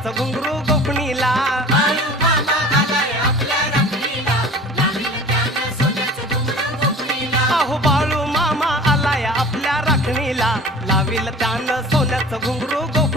सोन्याचं घुंगरू गोफणीला. अहो बाळू मामा आलाय आपल्या राखणीला, लावील त्यानं सोन्याचं घुंगरू गोफणीला.